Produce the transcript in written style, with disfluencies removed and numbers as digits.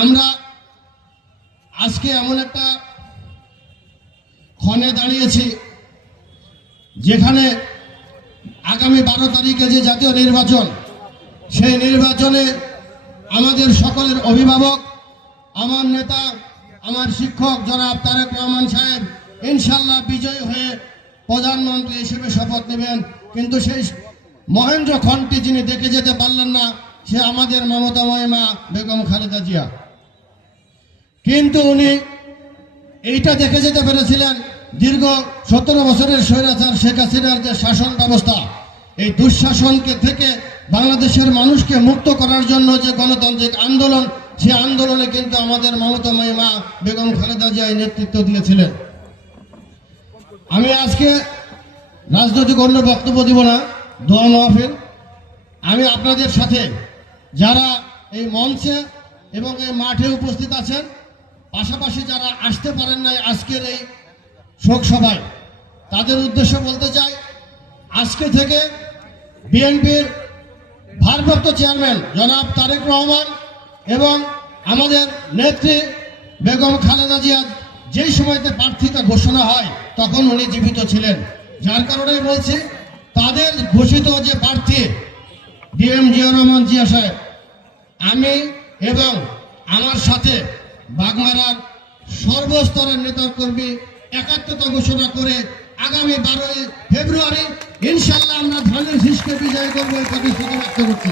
আমরা আজকে এমন একটা ক্ষণে দাঁড়িয়েছি যেখানে আগামী 12 তারিখে যে জাতীয় নির্বাচন, সেই নির্বাচনে আমাদের সকলের অভিভাবক, আমার নেতা, আমার শিক্ষক জনাব তারেক রহমান সাহেব ইনশাল্লাহ বিজয়ী হয়ে প্রধানমন্ত্রী হিসেবে শপথ নেবেন। কিন্তু সেই মহেন্দ্র ক্ষণটি যিনি দেখে যেতে পারলেন না, সে আমাদের মমতাময়ী মা বেগম খালেদা জিয়া। কিন্তু উনি এইটা দেখে যেতে পেরেছিলেন দীর্ঘ 17 বছরের স্বৈরাচার শেখ হাসিনার যে শাসন ব্যবস্থা, এই দুঃশাসনকে থেকে বাংলাদেশের মানুষকে মুক্ত করার জন্য যে গণতান্ত্রিক আন্দোলন, সে আন্দোলনে কিন্তু আমাদের মমতাময়ী মা বেগম খালেদা জিয়া নেতৃত্ব দিয়েছিলেন। আমি আজকে রাজনৈতিক অন্য বক্তব্য দিব না, দোয়া মাহফিল। আমি আপনাদের সাথে যারা এই মঞ্চে এবং এই মাঠে উপস্থিত আছেন, পাশাপাশি যারা আসতে পারেন নাই আজকের এই শোক সভায়, তাদের উদ্দেশ্য বলতে চাই, আজকে থেকে বিএনপির ভারপ্রাপ্ত চেয়ারম্যান জনাব তারেক রহমান এবং আমাদের নেত্রী বেগম খালেদা জিয়া যেই সময়তে প্রার্থিতা ঘোষণা হয় তখন উনি জীবিত ছিলেন। যার কারণে বলছি, তাদের ঘোষিত যে প্রার্থী ডিএম জিয়াউর রহমান জিয়া সাহেব, আমি এবং আমার সাথে বাগমারার সর্বস্তরের নেতাকর্মী একাত্মতা ঘোষণা করে আগামী 12 ফেব্রুয়ারি ইনশাল্লাহ আমরা ধানের শীষকে বিজয় করবো, এই প্রতিশ্রুতি ব্যক্ত করছি।